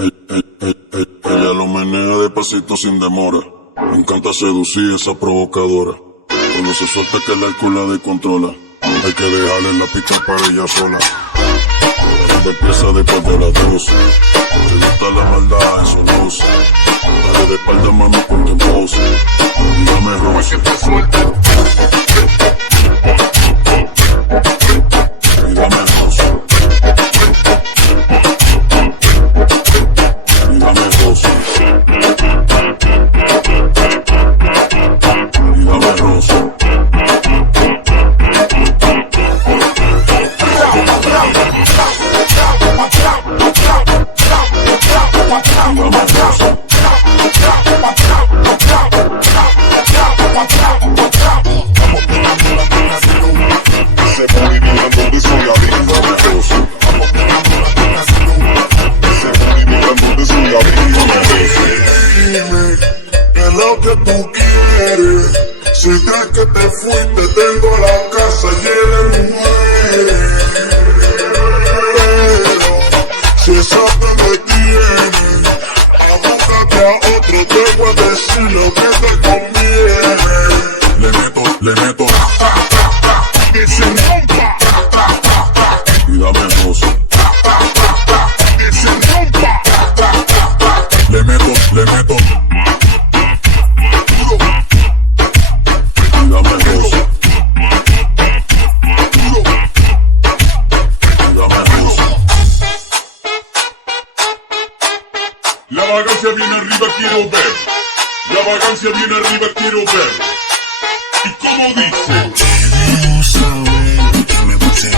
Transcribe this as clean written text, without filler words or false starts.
Ella lo menea despacito sin demora. Me encanta seducir esa provocadora. Cuando se suelta que el alcohol la descontrola. Hay que dejarle la pista para ella sola. Cuando empieza después de las 2. Te gusta la maldad, eso no sé. Dale de espalda, mami, ponte en pose. Dígame, Rose. Que te suelte. Dígame, Rose. Dígame, Rose. Dígame, Rose. Dime, ¿qué es lo que tú quieres? Si crees que te fuiste, tengo la casa llena de mujeres. Pero, si eso te detiene, abúscate a otro, te voy a decir lo que te conviene. Le meto, Que se rompa, y dame Rose. que se rompa. Le meto, y dame Rose. Y dame Rose. La vagancia viene arriba, quiero ver. La vagancia viene arriba, quiero ver. ¿Y cómo dice? Quiero saber que me puse